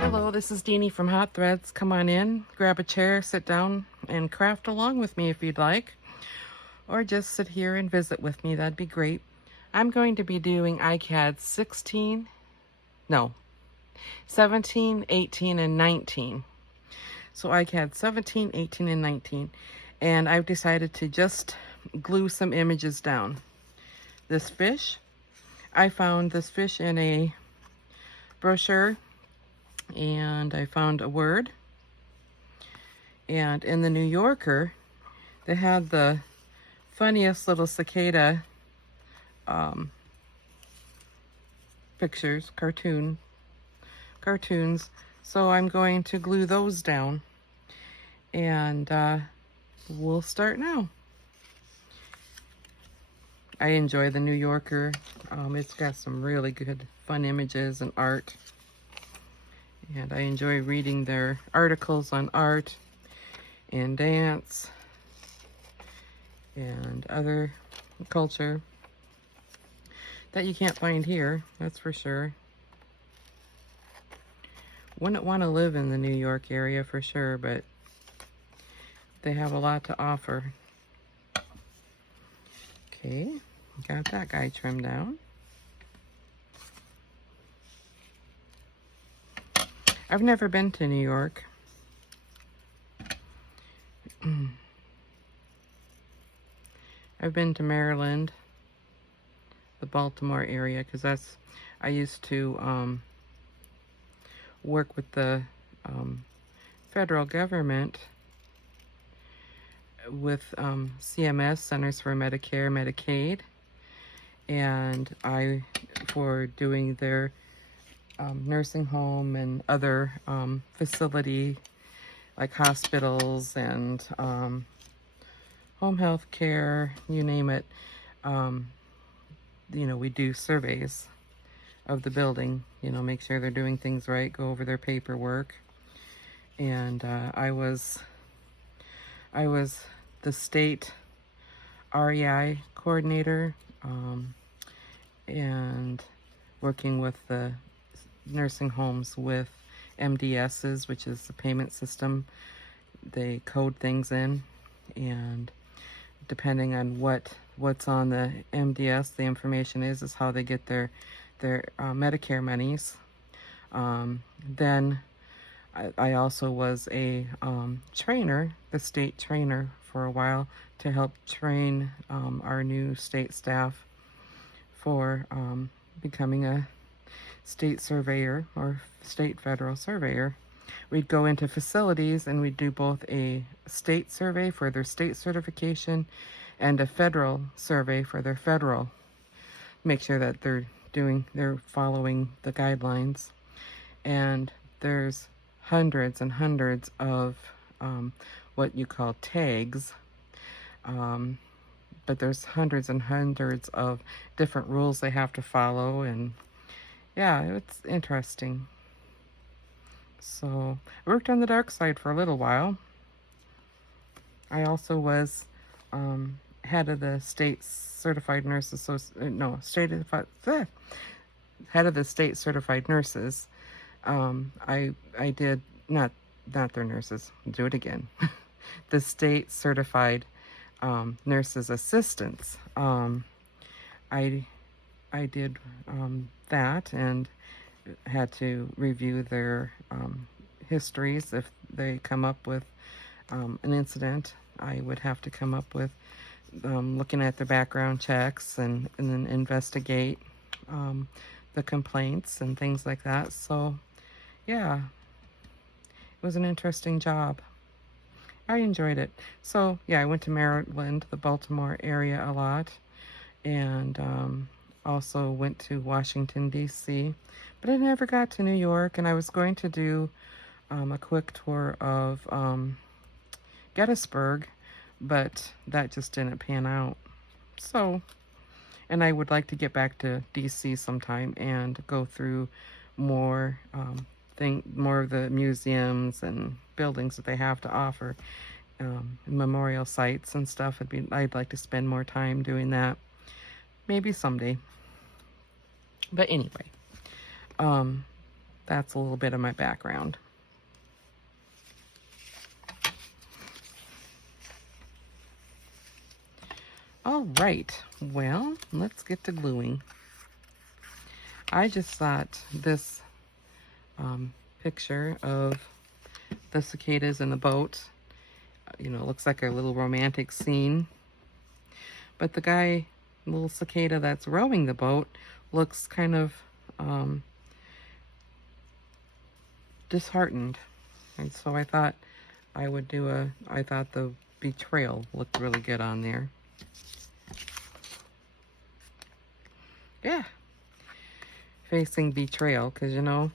Hello, this is Deanie from Hot Threads. Come on in, grab a chair, sit down, and craft along with me if you'd like. Or just sit here and visit with me, that'd be great. I'm going to be doing Icad 17, 18, and 19. So Icad 17, 18, and 19. And I've decided to just glue some images down. This fish, I found this fish in a brochure, and I found a word. And in the New Yorker, they had the funniest little cicada pictures, cartoons. So I'm going to glue those down, and we'll start now. I enjoy the New Yorker. It's got some really good, fun images and art. And I enjoy reading their articles on art and dance and other culture that you can't find here, that's for sure. Wouldn't want to live in the New York area for sure, but they have a lot to offer. Okay, got that guy trimmed down. I've never been to New York. I've been to Maryland, the Baltimore area, because I used to work with the federal government with CMS, Centers for Medicare, Medicaid, and for doing their nursing home and other facility like hospitals and home health care, you name it. We do surveys of the building, make sure they're doing things right, go over their paperwork. And I was the state REI coordinator, and working with the nursing homes with MDSs, which is the payment system they code things in, and depending on what's on the MDS, the information is how they get their Medicare monies. Then I also was a trainer, the state trainer for a while, to help train our new state staff for becoming a state surveyor or state federal surveyor. We'd go into facilities and we'd do both a state survey for their state certification and a federal survey for their federal. Make sure that they're following the guidelines. And there's hundreds and hundreds of what you call tags, but there's hundreds and hundreds of different rules they have to follow, and yeah, it's interesting. So I worked on the dark side for a little while. I also was head of the state certified nurse head of the state certified nurses. I did not their nurses. Do it again. The state certified nurses assistants. I did that and had to review their histories. If they come up with an incident, I would have to come up with looking at the background checks and then investigate the complaints and things like that. So yeah, it was an interesting job. I enjoyed it. So yeah, I went to Maryland, the Baltimore area a lot, and also went to Washington, D.C., but I never got to New York, and I was going to do a quick tour of Gettysburg, but that just didn't pan out. So, and I would like to get back to D.C. sometime and go through more more of the museums and buildings that they have to offer, memorial sites and stuff. I'd like to spend more time doing that. Maybe someday. But anyway, that's a little bit of my background. All right, well, let's get to gluing. I just thought this picture of the cicadas in the boat, you know, looks like a little romantic scene. But the guy, little cicada that's rowing the boat, looks kind of disheartened. And so I thought I would do I thought the betrayal looked really good on there. Yeah. Facing betrayal, because, you know,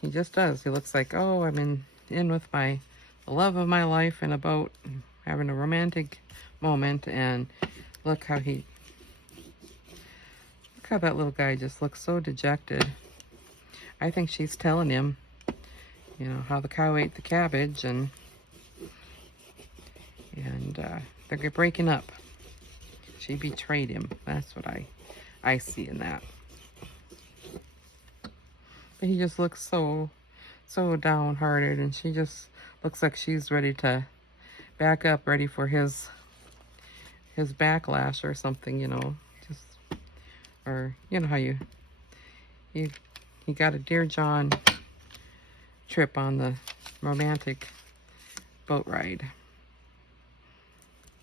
he just does. He looks like, oh, I'm in with the love of my life in a boat, having a romantic moment, and look how that little guy just looks so dejected. I think she's telling him, you know, how the cow ate the cabbage, and they're breaking up. She betrayed him. That's what I see in that. But he just looks so downhearted, and she just looks like she's ready to back up, ready for his backlash or something, you know. Just, or you know how you got a Dear John trip on the romantic boat ride.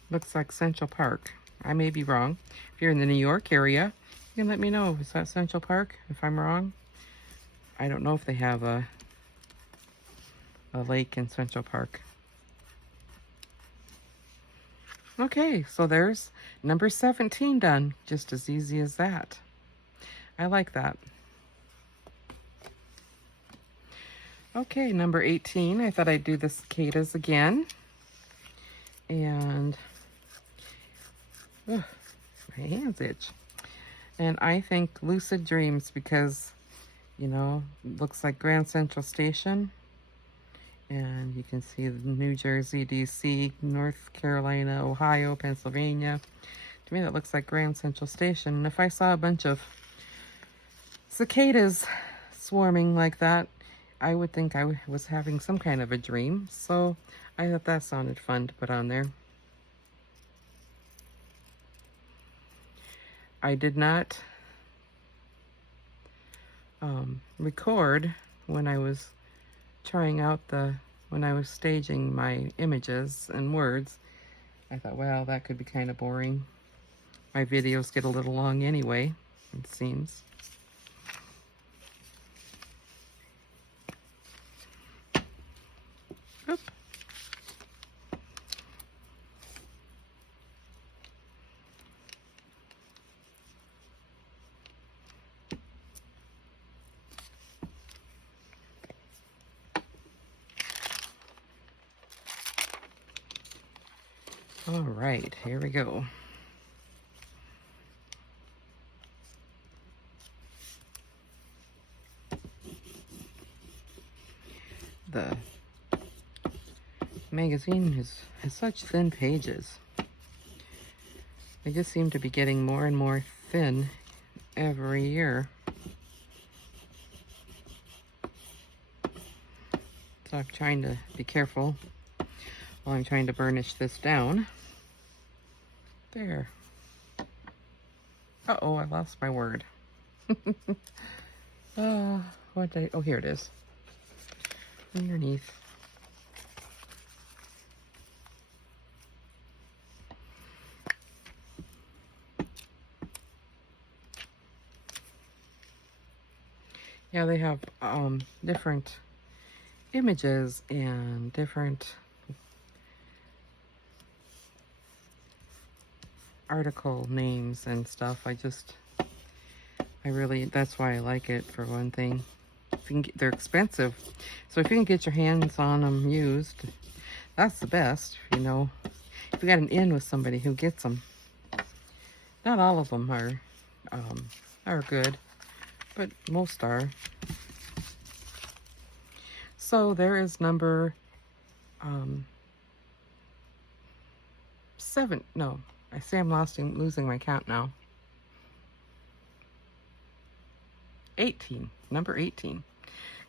Looks like Central Park. I may be wrong. If you're in the New York area, you can let me know. Is that Central Park? If I'm wrong. I don't know if they have a lake in Central Park. Okay, so there's number 17 done. Just as easy as that. I like that. Okay, number 18. I thought I'd do the cicadas again. And my hands itch. And I think lucid dreams because, you know, looks like Grand Central Station. And you can see New Jersey, DC, North Carolina, Ohio, Pennsylvania. To me, that looks like Grand Central Station. And if I saw a bunch of cicadas swarming like that, I would think I was having some kind of a dream. So I thought that sounded fun to put on there. I did not record when I was trying out when I was staging my images and words. I thought, well, that could be kind of boring. My videos get a little long anyway, it seems. Oop. All right, here we go. The magazine has such thin pages. They just seem to be getting more and more thin every year. So I'm trying to be careful while I'm trying to burnish this down. There. Uh-oh, I lost my word. Oh, here it is. Underneath. Yeah, they have different images and different article names and stuff. That's why I like it, for one thing. They're expensive, so if you can get your hands on them used, that's the best. You know, if you got an in with somebody who gets them. Not all of them are good, but most are. So there is number 7. No, I say I'm losing my count now. 18, number 18,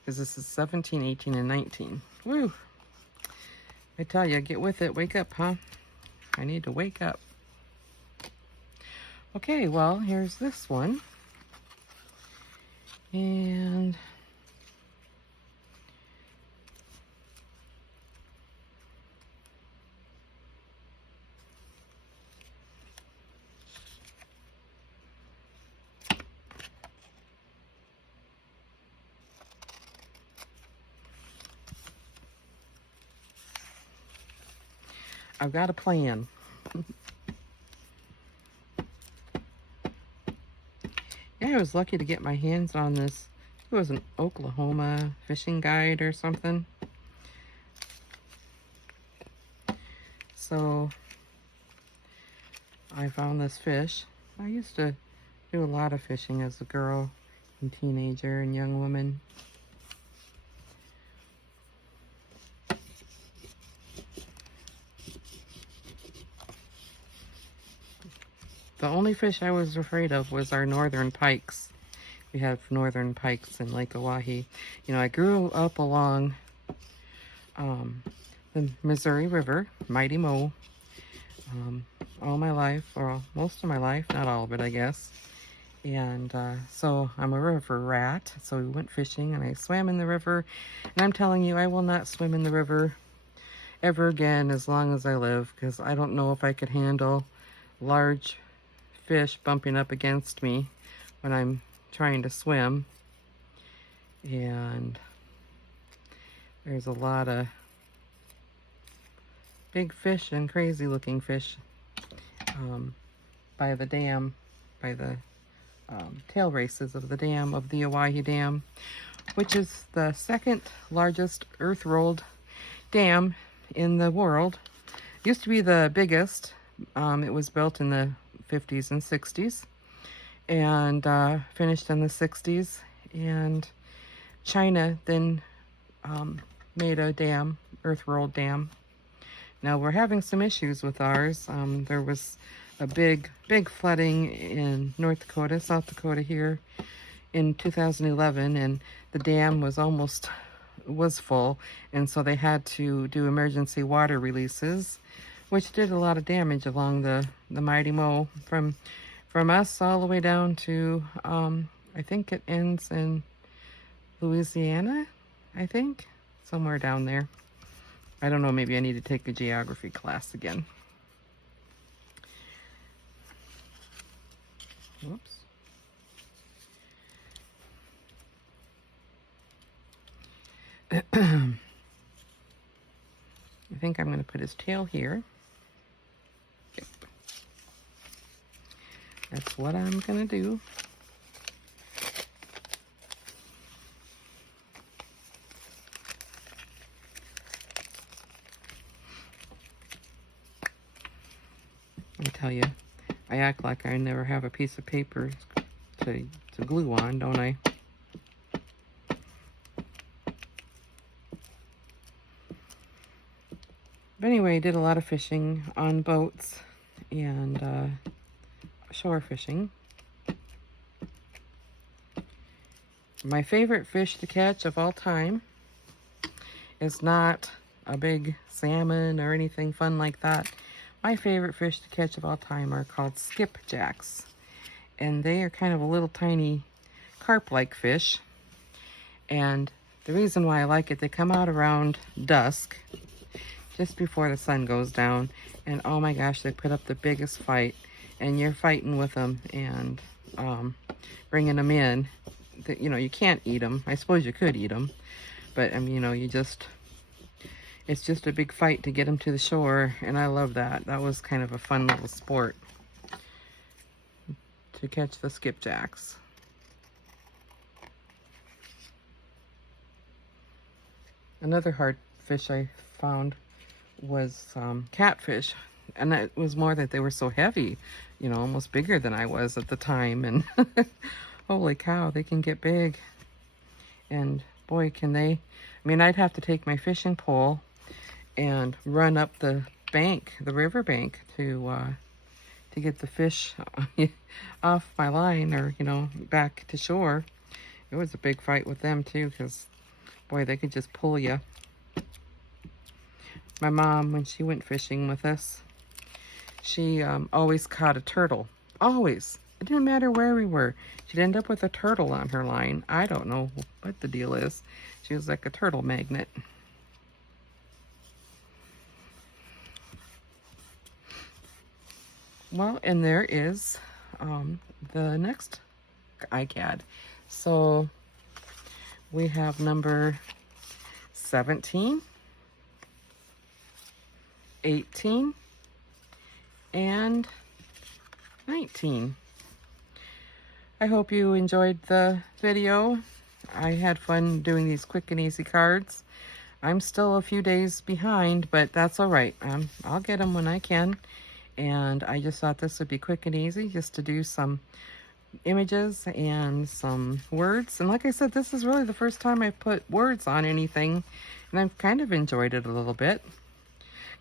because this is 17, 18, and 19. Woo! I tell you, get with it. Wake up, huh? I need to wake up. Okay, well, here's this one. And I've got a plan. Yeah, I was lucky to get my hands on this. It was an Oklahoma fishing guide or something. So I found this fish. I used to do a lot of fishing as a girl and teenager and young woman. The only fish I was afraid of was our northern pikes. We have northern pikes in Lake Oahe. You know, I grew up along the Missouri River, Mighty Mo, all my life, or most of my life, not all of it, I guess. And so I'm a river rat, so we went fishing and I swam in the river. And I'm telling you, I will not swim in the river ever again as long as I live, because I don't know if I could handle large fish bumping up against me when I'm trying to swim. And there's a lot of big fish and crazy looking fish by the dam, by the tail races of the dam, of the Oahe Dam, which is the second largest earth-rolled dam in the world. It used to be the biggest. It was built in the 50s and 60s and finished in the 60s. And China then made a dam, earth-rolled dam. Now we're having some issues with ours. There was a big flooding in North Dakota, South Dakota here in 2011, and the dam was full, and so they had to do emergency water releases, which did a lot of damage along the Mighty Mo from us all the way down to I think it ends in Louisiana, I think, somewhere down there. I don't know, maybe I need to take a geography class again. Whoops. I think I'm going to put his tail here. Yep. That's what I'm going to do. I tell you, I act like I never have a piece of paper to glue on, don't I? But anyway, I did a lot of fishing on boats and shore fishing. My favorite fish to catch of all time is not a big salmon or anything fun like that. My favorite fish to catch of all time are called skipjacks. And they are kind of a little tiny carp-like fish. And the reason why I like it, they come out around dusk, just before the sun goes down. And oh my gosh, they put up the biggest fight. And you're fighting with them and bringing them in. You know, you can't eat them. I suppose you could eat them. But, I mean, you know, it's just a big fight to get them to the shore, and I love that. That was kind of a fun little sport to catch the skipjacks. Another hard fish I found was catfish, and it was more that they were so heavy, you know, almost bigger than I was at the time, and holy cow, they can get big. And boy, can they. I mean, I'd have to take my fishing pole and run up the bank, the river bank, to get the fish off my line, or, you know, back to shore. It was a big fight with them too, because boy, they could just pull you. My mom, when she went fishing with us, she always caught a turtle. Always. It didn't matter where we were. She'd end up with a turtle on her line. I don't know what the deal is. She was like a turtle magnet. Well, and there is the next Icad. So we have number 17, 18, and 19. I hope you enjoyed the video. I had fun doing these quick and easy cards. I'm still a few days behind, but that's all right. I'll get them when I can. And I just thought this would be quick and easy just to do some images and some words. And like I said, this is really the first time I've put words on anything, and I've kind of enjoyed it a little bit.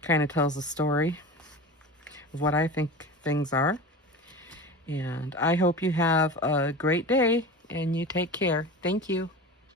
Kind of tells a story of what I think things are. And I hope you have a great day and you take care. Thank you.